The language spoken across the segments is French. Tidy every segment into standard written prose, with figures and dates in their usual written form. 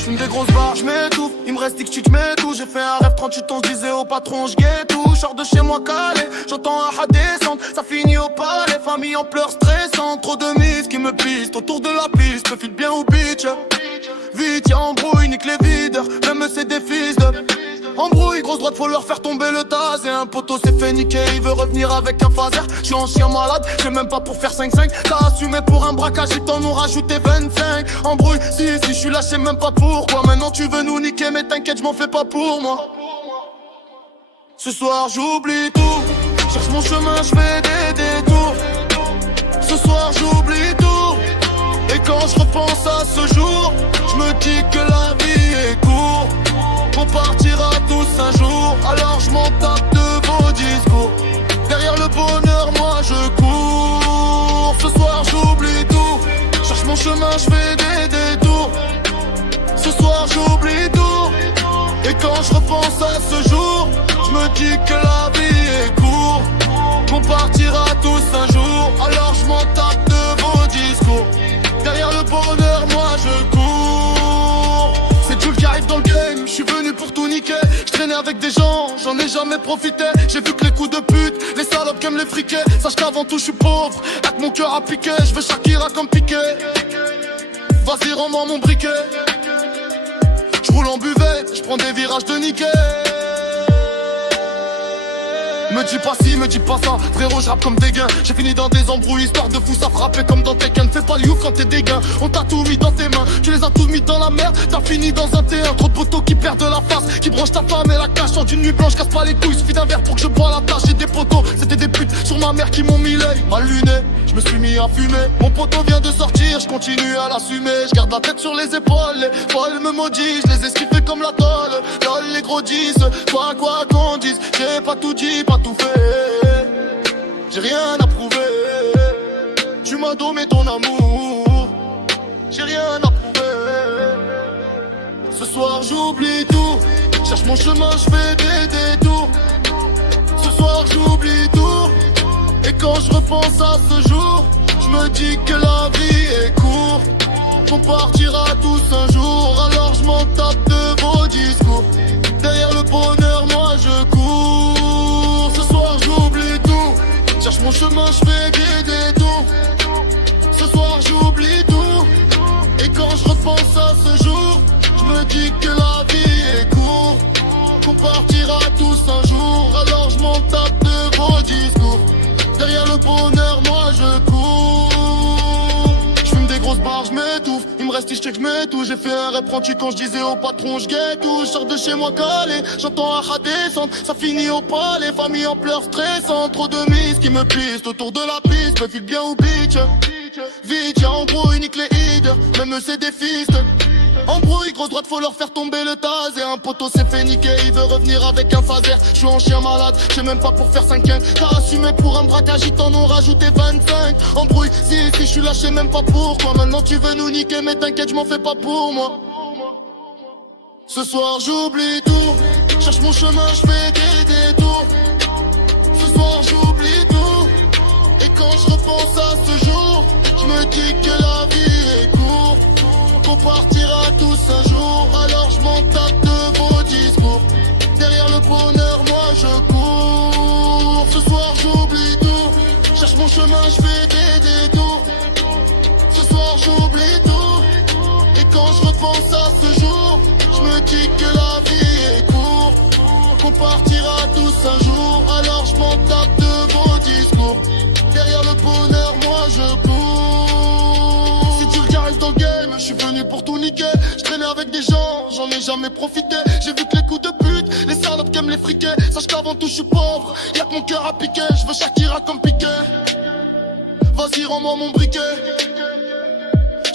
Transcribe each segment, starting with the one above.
J'fume des grosses barres, j'm'étouffe. Il me reste tic-tic, j'm'étouffe. J'ai fait un rêve 38 ans, j'disais au patron, j'guette tout. J'sors de chez moi calé, j'entends un hat descendre. Ça finit au palais, famille en pleurs stressantes. Trop de mises qui me pistent autour de la piste. Me file bien au bitch. Vite, y'a embrouille, nique les videurs. Même c'est des fils de embrouille, grosse droite, faut leur faire tomber le tas. Et un poteau s'est fait niquer, il veut revenir avec un phaser. J'suis en chien malade, j'ai même pas pour faire 5-5. T'as assumé pour un braquage, ils t'en ont rajouté 25. Embrouille, si, j'suis lâché même pas pourquoi. Maintenant tu veux nous niquer, mais t'inquiète, j'm'en fais pas pour moi. Ce soir j'oublie tout, cherche mon chemin, j'fais des détours. Ce soir j'oublie tout, et quand je repense à ce jour, j'me dis que la vie est courte. On partira tous un jour, alors je m'en tape de vos discours. Derrière le bonheur, moi je cours. Ce soir j'oublie tout, cherche mon chemin, je fais des détours. Ce soir j'oublie tout, et quand je repense à ce jour, je me dis que la vie est courte. On partira tous un jour, alors je m'en tape de vos discours. Derrière le bonheur, moi je cours. C'est Jules qui arrive dans le game, je suis venu pour tout niquer. Je traînais avec des gens, j'en ai jamais profité. J'ai vu que les coups de pute, les salopes qui aiment les friquer. Sache qu'avant tout je suis pauvre, avec mon cœur à piquer. Je veux Shakira comme Piqué. Vas-y rends-moi mon briquet. Je roule en buvette, je prends des virages de niquer. Me dis pas ci, me dis pas ça, frérot j'rappe comme des gains. J'ai fini dans des embrouilles, histoire de fou, ça frappait comme dans Tekken. Fais pas le quand t'es des gains, on t'a tout mis dans tes mains. Tu les as tous mis dans la merde, t'as fini dans un T1. Trop de poteaux qui perdent la face, qui branchent ta femme et la cache. Sors d'une nuit blanche, casse pas les couilles, suffit d'un verre pour que je bois la tasse. J'ai des poteaux, c'était des putes sur ma mère qui m'ont mis l'œil. Mal luné, je me suis mis à fumer. Mon poteau vient de sortir, je continue à l'assumer. Je garde la tête sur les épaules, les folles me maudissent. Je les esquive comme la tôle, lol les gros 10. Quoi qu'on dise, j'ai pas tout dit, pas tout fait. J'ai rien à prouver. Tu m'as donné ton amour, j'ai rien à prouver. Ce soir j'oublie tout, cherche mon chemin, je fais des détours. Ce soir j'oublie tout, et quand je repense à ce jour, je me dis que la vie est courte. On partira tous un jour, alors je m'en tape de vos discours. Derrière le bonheur, moi je cours. Ce soir j'oublie tout, cherche mon chemin, je fais des détours. Ce soir j'oublie tout, et quand je repense à ce jour, je me dis que la vie est courte. Qu'on partira tous un jour, alors je m'en tape de vos discours. Derrière le bonheur, moi je cours. J'fume des grosses barres, je m'étouffe. Il me reste tic-tac, je m'étouffe. J'ai fait un rêve 38 quand je disais au patron, je guette tout. Je sors de chez moi calé, j'entends un rat descendre. Ça finit au palais, famille en pleurs stressantes. Trop de mises qui me pistent autour de la piste. Me file bien au bitch. Vite, y'a embrouille, nique les hiders. Même c'est des fistes. Embrouille, grosse droite, faut leur faire tomber le tas. Et un poteau s'est fait niquer, il veut revenir avec un phaser. J'suis en chien malade, j'ai même pas pour faire 5-1. T'as assumé pour un braquage, ils t'en ont rajouté 25. Embrouille, si, j'suis lâché même pas pourquoi. Maintenant tu veux nous niquer, mais t'inquiète, j'm'en fais pas pour moi. Ce soir j'oublie tout, cherche mon chemin, j'fais des détours. Ce soir j'oublie tout, et quand je repense à ce jour, j'me dis que la vie est courte. On partira tous un jour, alors je m'en tape de vos discours. Derrière le bonheur, moi je cours. Ce soir j'oublie tout, cherche mon chemin, je fais des détours. Ce soir j'oublie tout, et quand je repense à ce jour, je me dis que la vie est courte. Qu'on partira tous un jour, alors je m'en tape de vos discours. Derrière le bonheur, moi je cours. C'est dur qui arrive dans le game, je suis venu pour tout niquer. Je traînais avec des gens, j'en ai jamais profité. J'ai vu que les coups de pute, les salopes qui aiment les friquer. Sache qu'avant tout je suis pauvre, y'a que mon cœur à piquer. Je veux Shakira comme Piqué. Vas-y rends-moi mon briquet.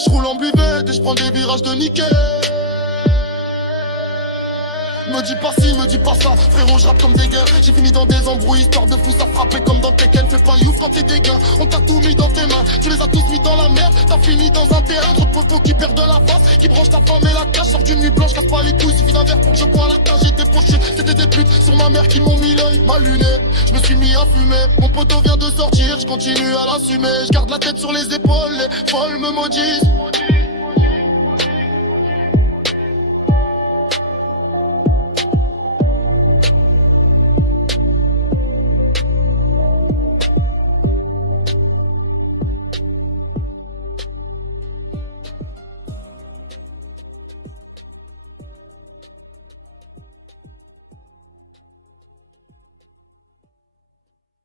Je roule en buvette et je prends des virages de niquer. Me dis pas ci, me dis pas ça, frérot j'rappe comme des gains. J'ai fini dans des embrouilles, histoire de fou, ça frappait comme dans Tekken. Fais pas youf quand t'es des gains, on t'a tout mis dans tes mains. Tu les as tous mis dans la merde, t'as fini dans un terrain. Trop de poteaux qui perdent de la face, qui branchent ta femme et la cache. Sors d'une nuit blanche, casse pas les couilles, suffit d'un verre pour que je bois la cage. J'étais poché, c'était des putes sur ma mère qui m'ont mis l'œil. Mal luné, je me suis mis à fumer. Mon poteau vient de sortir, je continue à l'assumer. Je garde la tête sur les épaules, les folles me maudissent.